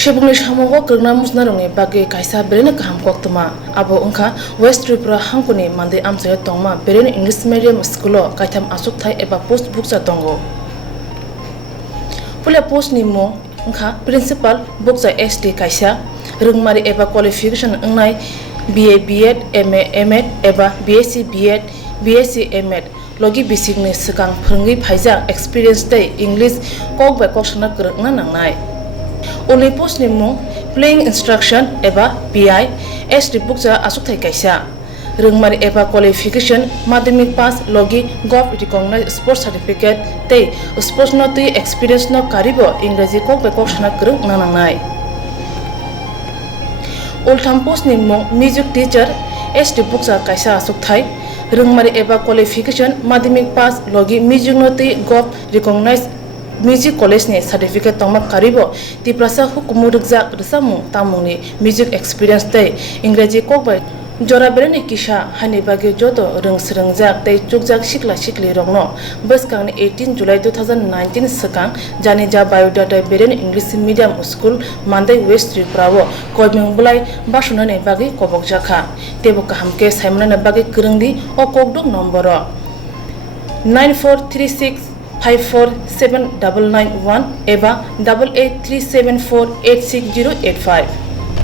Shibungni shamogo kirna musnarungi bagi kaisa berene kaham koktuma abo ungka West Tripura hangkuni mandi amsaya tongma berene English medium schoolo kaitam asuk thai eba post buksa tongo. Pula post ni mo ungka principal buksa SD kaisa rungmari eba qualification ungnai BA B.Ed MA M.Ed eba BSc B.Ed BSc M.Ed logi basic ni sekang phungi phaijak experience dai English kok ba kok sana krungna nangnai. Only post ni mo playing instruction eba PI SD buksa asuk thai kaisa rungmari eba qualification madhyamik pass logi gov recognized sports certificate tei sports no tui experience no karibo ingraji kok ba kok sana krungna nangnai. Ultham post ni mo music teacher SD buksa kaisa asuk thai rungmari eba qualification madhyamik pass logi music no tui gov recognized music college ni certificate tongma karibo tiprasa hukumu rukjak rsamu tamungni music experience tei ingraji kokbai jora bereni kisa hani bagi joto rungsrungjak tei chukjak sikla sikli rokno bwskangni 18 July 2019 sakang jani ja biodata bereni English medium school mandai West Tripura wo koimung bulai basunani bagi kobokjaka tebo kahamke saimnani bagi krungdi o kokduk nomboro 9436 5479991 eba 8837486085